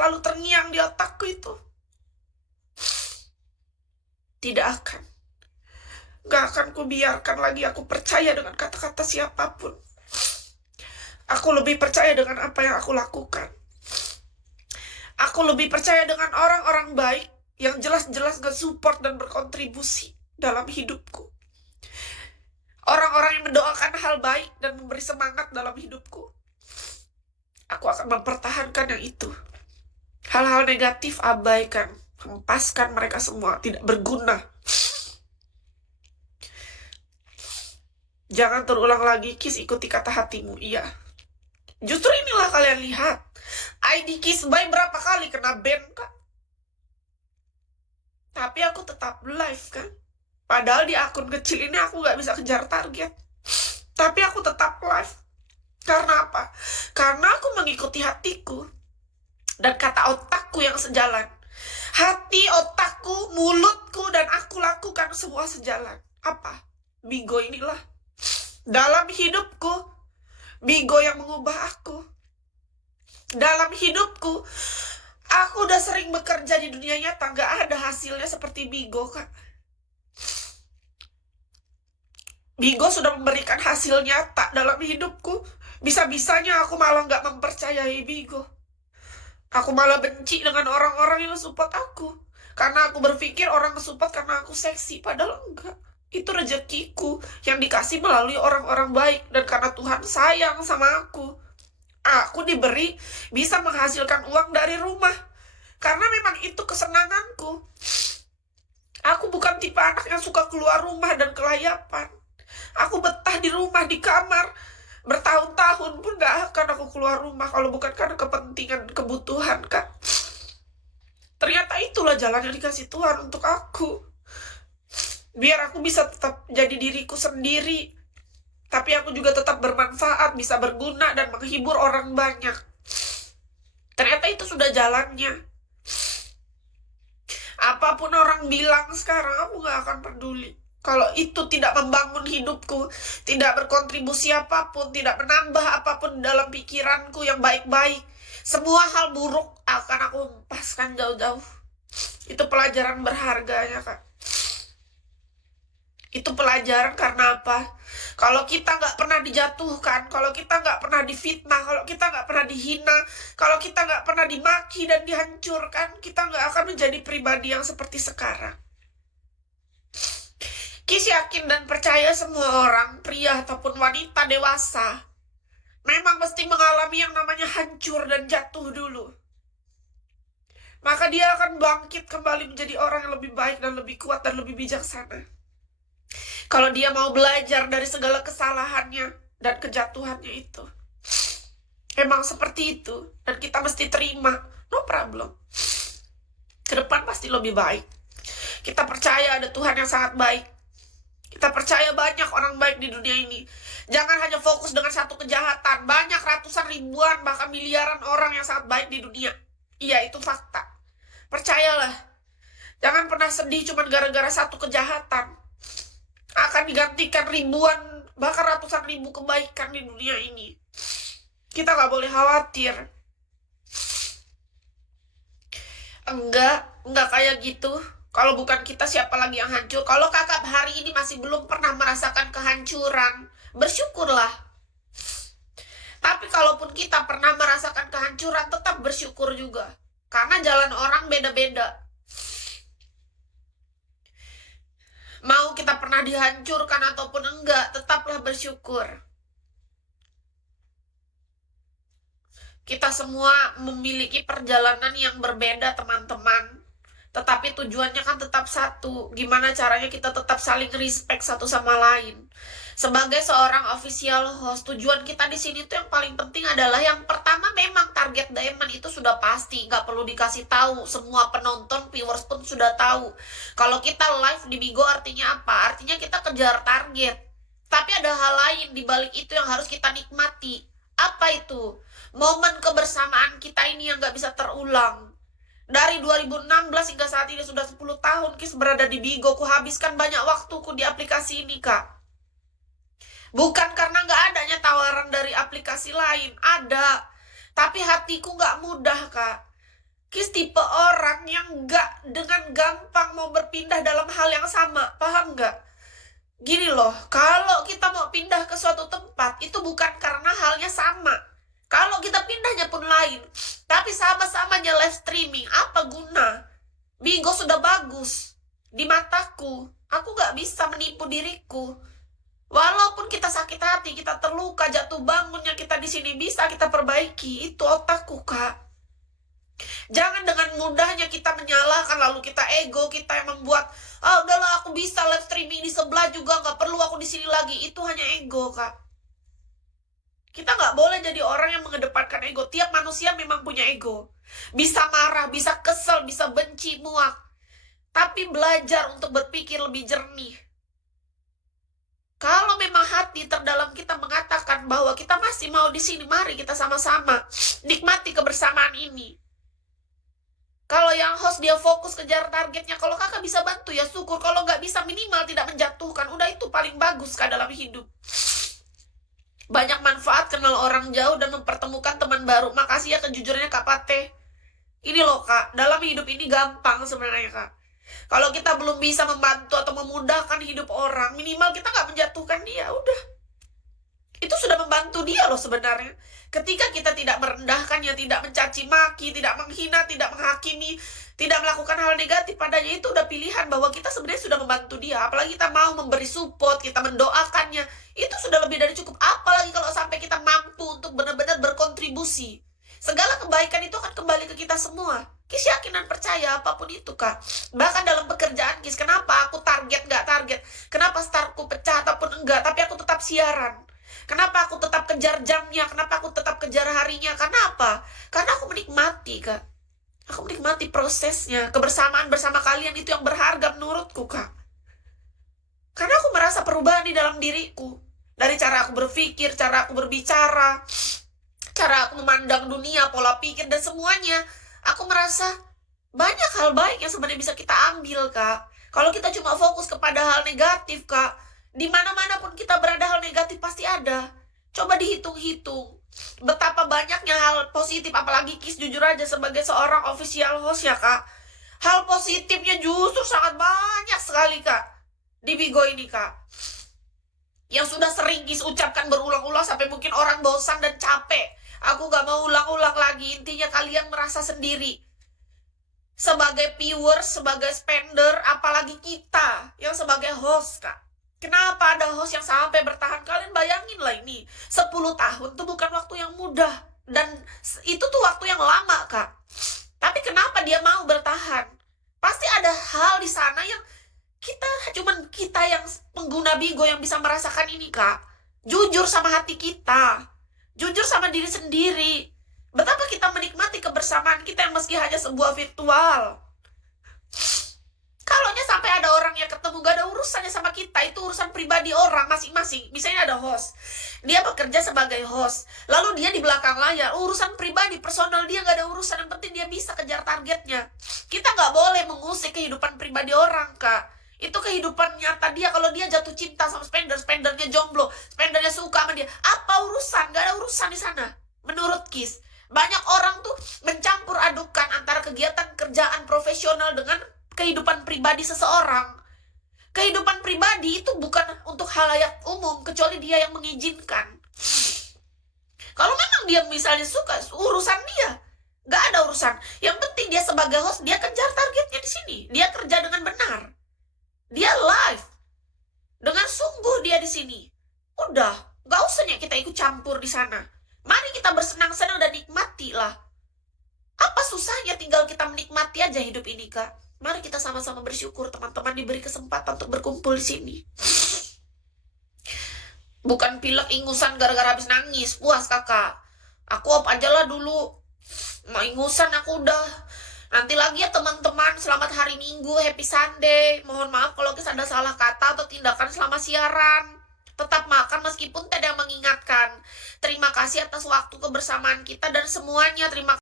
selalu terngiang di otakku itu. Tidak akan. Gak akan kubiarkan lagi aku percaya dengan kata-kata siapapun. Aku lebih percaya dengan apa yang aku lakukan. Aku lebih percaya dengan orang-orang baik yang jelas-jelas nge-support dan berkontribusi dalam hidupku. Orang-orang yang mendoakan hal baik dan memberi semangat dalam hidupku. Aku akan mempertahankan yang itu. Hal-hal negatif abaikan. Hempaskan mereka semua. Tidak berguna. Jangan terulang lagi, Kis, ikuti kata hatimu. Iya. Justru inilah kalian lihat. ID Kis Bay berapa kali kena ban, Kak? Tapi aku tetap live, kan? Padahal di akun kecil ini aku gak bisa kejar target. Tapi aku tetap live. Karena apa? Karena aku mengikuti hatiku. Dan kata otakku yang sejalan. Hati, otakku, mulutku, dan aku lakukan semua sejalan. Apa? Bigo inilah. Dalam hidupku, Bigo yang mengubah aku. Dalam hidupku, aku udah sering bekerja di dunia nyata, gak ada hasilnya seperti Bigo, Kak. Bigo sudah memberikan hasil nyata dalam hidupku. Bisa-bisanya aku malah gak mempercayai Bigo. Aku malah benci dengan orang-orang yang support aku. Karena aku berpikir orang support karena aku seksi, padahal enggak. Itu rezekiku yang dikasih melalui orang-orang baik. Dan karena Tuhan sayang sama aku diberi bisa menghasilkan uang dari rumah. Karena memang itu kesenanganku. Aku bukan tipe anak yang suka keluar rumah dan kelayapan. Aku betah di rumah, di kamar. Bertahun-tahun pun gak akan aku keluar rumah kalau bukan karena kepentingan, kebutuhan, Kak. Ternyata itulah jalan yang dikasih Tuhan untuk aku. Biar aku bisa tetap jadi diriku sendiri. Tapi aku juga tetap bermanfaat, bisa berguna, dan menghibur orang banyak. Ternyata itu sudah jalannya. Apapun orang bilang sekarang, aku gak akan peduli. Kalau itu tidak membangun hidupku, tidak berkontribusi apapun, tidak menambah apapun dalam pikiranku yang baik-baik, semua hal buruk akan aku hempaskan jauh-jauh. Itu pelajaran berharganya, Kak. Itu pelajaran karena apa? Kalau kita nggak pernah dijatuhkan, kalau kita nggak pernah difitnah, kalau kita nggak pernah dihina, kalau kita nggak pernah dimaki dan dihancurkan, kita nggak akan menjadi pribadi yang seperti sekarang. Kis yakin dan percaya semua orang, pria ataupun wanita dewasa, memang mesti mengalami yang namanya hancur dan jatuh dulu. Maka dia akan bangkit kembali menjadi orang yang lebih baik dan lebih kuat dan lebih bijaksana. Kalau dia mau belajar dari segala kesalahannya dan kejatuhannya itu. Emang seperti itu. Dan kita mesti terima. No problem. Ke depan pasti lebih baik. Kita percaya ada Tuhan yang sangat baik. Kita percaya banyak orang baik di dunia ini. Jangan hanya fokus dengan satu kejahatan. Banyak ratusan ribuan bahkan miliaran orang yang sangat baik di dunia. Iya, itu fakta. Percayalah. Jangan pernah sedih cuma gara-gara satu kejahatan. Akan digantikan ribuan, bahkan ratusan ribu kebaikan di dunia ini. Kita gak boleh khawatir. Enggak kayak gitu. Kalau bukan kita, siapa lagi yang hancur? Kalau kakak hari ini masih belum pernah merasakan kehancuran, bersyukurlah. Tapi kalaupun kita pernah merasakan kehancuran, tetap bersyukur juga. Karena jalan orang beda-beda. Mau kita pernah dihancurkan ataupun enggak, tetaplah bersyukur. Kita semua memiliki perjalanan yang berbeda, teman-teman. Tetapi tujuannya kan tetap satu. Gimana caranya kita tetap saling respect satu sama lain. Sebagai seorang official host, tujuan kita di sini tuh yang paling penting adalah yang pertama memang target diamond itu sudah pasti, nggak perlu dikasih tahu. Semua penonton, viewers pun sudah tahu. Kalau kita live di Bigo artinya apa? Artinya kita kejar target. Tapi ada hal lain di balik itu yang harus kita nikmati. Apa itu? Momen kebersamaan kita ini yang nggak bisa terulang. Dari 2016 hingga saat ini sudah 10 tahun Kis berada di Bigo. Ku habiskan banyak waktuku di aplikasi ini, Kak. Bukan karena nggak adanya tawaran dari aplikasi lain. Ada. Tapi hatiku nggak mudah, Kak. Kis tipe orang yang nggak dengan gampang mau berpindah dalam hal yang sama, paham nggak? Gini loh, kalau kita mau pindah ke suatu tempat, itu bukan karena halnya sama. Kalau kita pindahnya pun lain, tapi sama-samanya live streaming, apa guna? Bigo sudah bagus di mataku. Aku nggak bisa menipu diriku. Walaupun kita sakit hati, kita terluka, jatuh bangunnya kita di sini bisa kita perbaiki. Itu otakku, Kak. Jangan dengan mudahnya kita menyalahkan, lalu kita ego, kita yang membuat, ah udahlah aku bisa live streaming di sebelah juga, nggak perlu aku di sini lagi. Itu hanya ego, Kak. Kita nggak boleh jadi orang yang mengedepankan ego. Tiap manusia memang punya ego. Bisa marah, bisa kesel, bisa benci, muak. Tapi belajar untuk berpikir lebih jernih. Kalau memang hati terdalam kita mengatakan bahwa kita masih mau di sini, mari kita sama-sama nikmati kebersamaan ini. Kalau yang host dia fokus kejar targetnya, kalau kakak bisa bantu ya syukur. Kalau nggak bisa minimal tidak menjatuhkan. Udah itu paling bagus kak dalam hidup. Banyak manfaat kenal orang jauh dan mempertemukan teman baru. Makasih ya kejujurannya Kak Pate. Ini loh Kak, dalam hidup ini gampang sebenarnya Kak. Kalau kita belum bisa membantu atau memudahkan hidup orang, minimal kita nggak menjatuhkan dia. Udah. Itu sudah membantu dia loh sebenarnya. Ketika kita tidak merendahkannya, tidak mencaci maki, tidak menghina, tidak menghakimi, tidak melakukan hal negatif padanya, itu udah pilihan bahwa kita sebenarnya sudah membantu dia. Apalagi kita mau memberi support, kita mendoakannya, itu sudah lebih dari cukup. Apalagi kalau sampai kita mampu untuk benar-benar berkontribusi. Segala kebaikan itu akan kembali ke kita semua. Kis yakin dan percaya apapun itu Kak. Bahkan dalam pekerjaan Kis, kenapa aku target nggak target? Kenapa startku pecah ataupun enggak, tapi aku tetap siaran. Kenapa aku tetap kejar jamnya? Kenapa aku tetap kejar harinya? Karena apa? Karena aku menikmati, Kak. Aku menikmati prosesnya. Kebersamaan bersama kalian itu yang berharga menurutku, Kak. Karena aku merasa perubahan di dalam diriku. Dari cara aku berpikir, cara aku berbicara, cara aku memandang dunia, pola pikir, dan semuanya. Aku merasa banyak hal baik yang sebenarnya bisa kita ambil, Kak. Kalau kita cuma fokus kepada hal negatif, Kak, di mana-mana pun kita berada hal negatif pasti ada. Coba dihitung-hitung betapa banyaknya hal positif, apalagi Kis jujur aja sebagai seorang official host ya Kak. Hal positifnya justru sangat banyak sekali Kak di Bigo ini Kak. Yang sudah sering Kis ucapkan berulang-ulang sampai mungkin orang bosan dan capek. Aku gak mau ulang-ulang lagi. Intinya kalian merasa sendiri. Sebagai viewers, sebagai spender, apalagi kita yang sebagai host Kak. Kenapa ada host yang sampai bertahan? Kalian bayangin lah ini. 10 tahun tuh bukan waktu yang mudah. Dan itu tuh waktu yang lama, Kak. Tapi kenapa dia mau bertahan? Pasti ada hal di sana yang cuman kita yang pengguna Bigo yang bisa merasakan ini, Kak. Jujur sama hati kita. Jujur sama diri sendiri. Betapa kita menikmati kebersamaan kita yang meski hanya sebuah virtual. Kalaunya sampai ada orang yang ketemu gak ada urusannya sama kita, itu urusan pribadi orang masing-masing. Misalnya ada host, dia bekerja sebagai host, lalu dia di belakang layar, urusan pribadi, personal dia gak ada urusan, yang penting dia bisa kejar targetnya. Kita gak boleh mengusik kehidupan pribadi orang Kak. Itu kehidupan nyata dia. Kalau dia jatuh cinta sama spendernya jomblo, spendernya suka sama dia, apa urusan? Gak ada urusan di sana. Menurut Kis, banyak orang tuh mencampur adukan antara kegiatan kerjaan profesional dengan kehidupan pribadi seseorang. Kehidupan pribadi itu bukan untuk halayak umum kecuali dia yang mengizinkan. Kalau memang dia misalnya suka, urusan dia. Gak ada urusan. Yang penting dia sebagai host, dia kejar targetnya di sini. Dia kerja dengan benar. Dia live. Dengan sungguh dia di sini. Udah, gak usahnya kita ikut campur di sana. Mari kita bersenang-senang dan nikmati lah. Apa susahnya tinggal kita menikmati aja hidup ini, Kak. Mari kita sama-sama bersyukur teman-teman diberi kesempatan untuk berkumpul di sini. Bukan pilek ingusan gara-gara habis nangis. Puas kakak. Aku off aja lah dulu. Mau ingusan aku udah. Nanti lagi ya teman-teman. Selamat hari Minggu. Happy Sunday. Mohon maaf kalau ada salah kata atau tindakan selama siaran. Tetap makan meskipun tidak mengingatkan. Terima kasih atas waktu kebersamaan kita dan semuanya. Terima kasih.